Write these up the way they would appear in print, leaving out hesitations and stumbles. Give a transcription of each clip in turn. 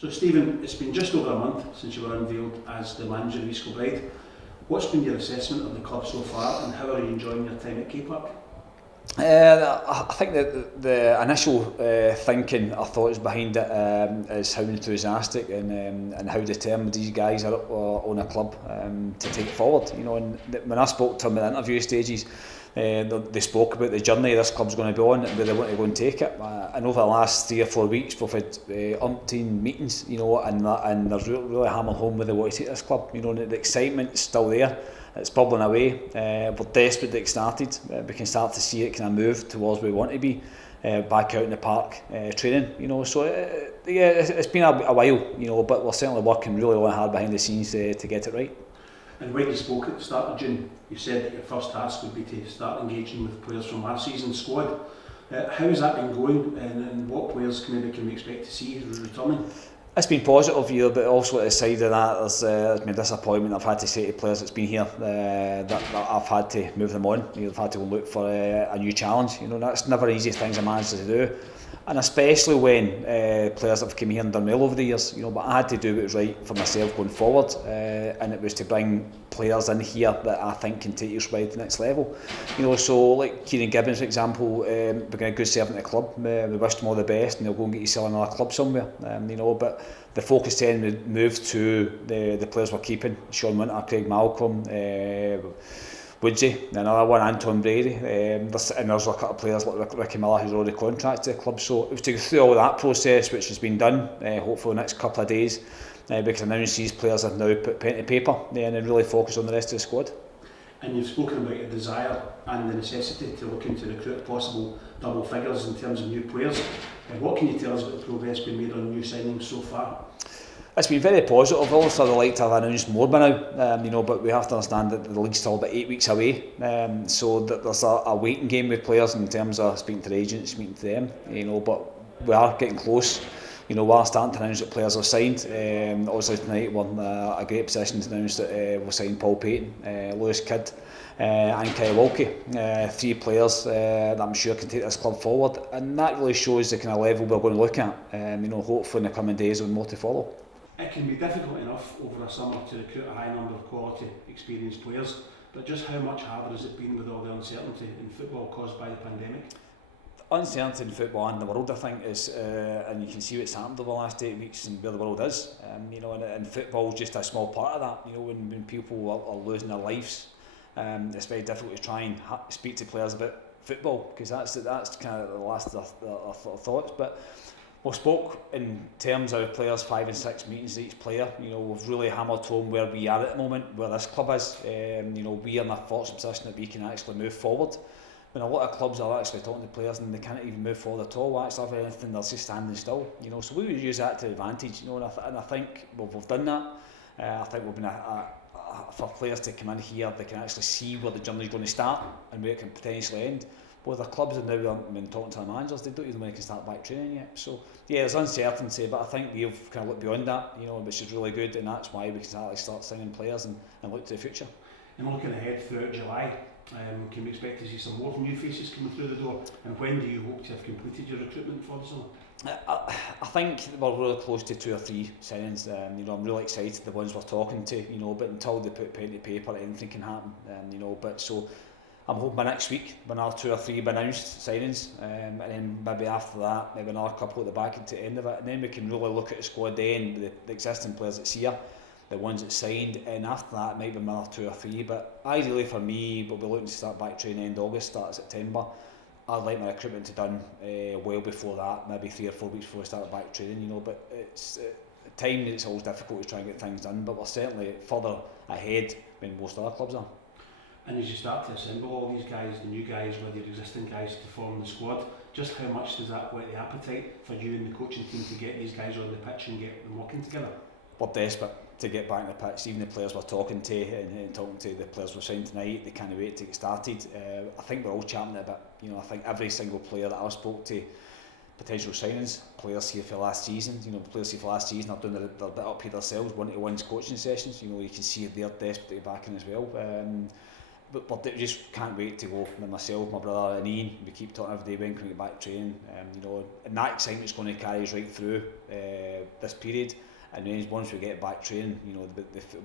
So Stephen, it's been just over a month since you were unveiled as the manager of East Kilbride. What's been your assessment of the club so far, and how are you enjoying your time at Cape Park? I think that the initial thinking or thoughts behind it is how enthusiastic and how determined these guys are on a club to take it forward. You know, and when I spoke to them in the interview stages, they spoke about the journey this club's going to be on and where they want to go and take it. And over the last 3 or 4 weeks, we've had umpteen meetings, you know, and there's really hammered home where they want to take this club. You know, the excitement's still there. It's bubbling away. We're desperate that it started. We can start to see it kind of move towards where we want to be, back out in the park training. You know, so it's been a while. You know, but we're certainly working really hard behind the scenes to get it right. And when you spoke at the start of June, you said that your first task would be to start engaging with players from last season's squad. How has that been going, and what players can we expect to see returning? It's been positive here, but also at the side of that, there's been disappointment. I've had to say to players that's been here that I've had to move them on. I've had to go look for a new challenge. You know, that's never an easy thing as a manager to do, and especially when players have come here and done well over the years. You know, but I had to do what was right for myself going forward, and it was to bring players in here that I think can take us right to the next level. You know, so like Kieran Gibbons, for example, being a good servant at the club. We wished him all the best, and he'll go and get himself another club somewhere. You know, but the focus then moved to the players we're keeping: Sean Winter, Craig Malcolm, Woodsy, another one, Anton Brady, and there's a couple of players like Ricky Miller who's already contracted the club. So it was to go through all that process, which has been done. Hopefully the next couple of days, we can announce these players have now put pen to paper and then really focus on the rest of the squad. And you've spoken about your desire and the necessity to look into recruit possible double figures in terms of new players. What can you tell us about the progress being made on new signings so far? It's been very positive. Obviously, I'd like to have announced more by now, you know, but we have to understand that the league's still about 8 weeks away, so that there's a waiting game with players in terms of speaking to the agents, speaking to them, you know, but we are getting close. You know, we are starting to announce that players are signed. Obviously tonight we're in a great position to announce that we'll sign Paul Payton, Lewis Kidd, and Kyle Wilkie, 3 players that I'm sure can take this club forward, and that really shows the kind of level we're going to look at. You know, hopefully in the coming days we'll more to follow. It can be difficult enough over a summer to recruit a high number of quality, experienced players, but just how much harder has it been with all the uncertainty in football caused by the pandemic? Uncertainty in football and the world, I think, is, and you can see what's happened over the last 8 weeks and where the world is. You know, and football is just a small part of that. You know, when people are losing their lives, it's very difficult to try and speak to players about football, because that's kind of the last of their thoughts. But we spoke in terms of players, 5 and 6 meetings each player. You know, we've really hammered home where we are at the moment, where this club is. You know, we are in a fortunate position that we can actually move forward. When a lot of clubs are actually talking to players and they can't even move forward at all, actually have anything, they're just standing still. You know, so we would use that to advantage. You know, and I think we've done that. I think we've been for players to come in here, they can actually see where the journey is going to start and where it can potentially end. Well, the clubs have now been talking to the managers, they don't even know when they can start back training yet. So yeah, there's uncertainty, but I think we've kind of looked beyond that, you know, which is really good, and that's why we can actually start signing players and look to the future. And looking ahead throughout July, can we expect to see some more new faces coming through the door? And when do you hope to have completed your recruitment for the summer? I think we're really close to 2 or 3 signings. You know, I'm really excited the ones we're talking to. You know, but until they put pen to paper, anything can happen. You know, but so I'm hoping by next week when our 2 or 3 announced signings, and then maybe after that, maybe another couple at the back at the end of it, and then we can really look at the squad then with the existing players that's here, the ones that signed, and after that maybe another 2 or 3. But ideally for me, we'll be looking to start back training end August, start September. I'd like my recruitment to done well before that, maybe 3 or 4 weeks before we start back training. You know, but it's time. It's always difficult to try and get things done, but we're certainly further ahead than most other clubs are. And as you start to assemble all these guys, the new guys with your existing guys to form the squad, just how much does that whet the appetite for you and the coaching team to get these guys on the pitch and get them working together? We're desperate to get back in the pitch. Even the players we're talking to and talking to the players we've signed tonight, they can't wait to get started. I think we're all champing it a bit. You know, I think every single player that I've spoke to, potential signings, players here for last season, you know, players here for last season are doing their bit up here themselves, 1-to-1 coaching sessions. You know, you can see they're desperate to get back in as well. but we just can't wait to go. And myself, my brother and Ian, we keep talking every day when can we get back training, you know, and that excitement's going to carry us right through this period. And then once we get back training, you know,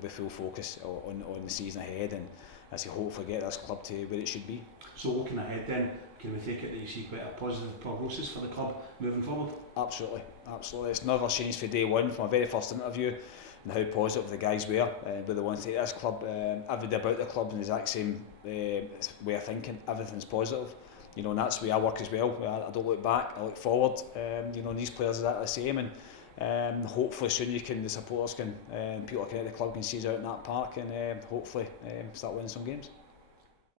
the full focus on the season ahead, and as I hopefully get this club to where it should be. So looking ahead then, can we take it that you see quite a positive prognosis for the club moving forward? Absolutely, absolutely. It's never changed for day one, from my very first interview, and how positive the guys were, but they want to take this club, everything about the club in the exact same way of thinking. Everything's positive, you know, and that's the way I work as well. I don't look back, I look forward. You know, and these players are the same, and hopefully soon the supporters can, people looking at the club can see us out in that park, and hopefully start winning some games.